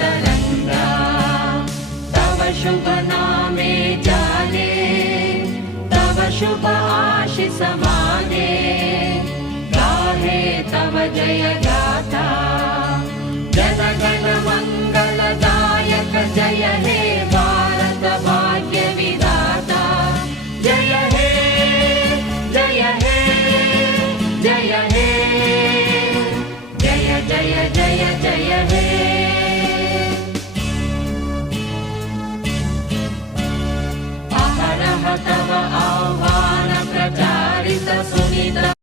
तरंगा तव शुभ नामे जाने तव शुभ आशीष माने गाहे तव जय गाथा जन गण मंगलदायक जय हे भारत भाग्य विधाता जय हे जय हे जय हे जय जय जय जय हे अहरह तव आह्वान प्रचारित सुनित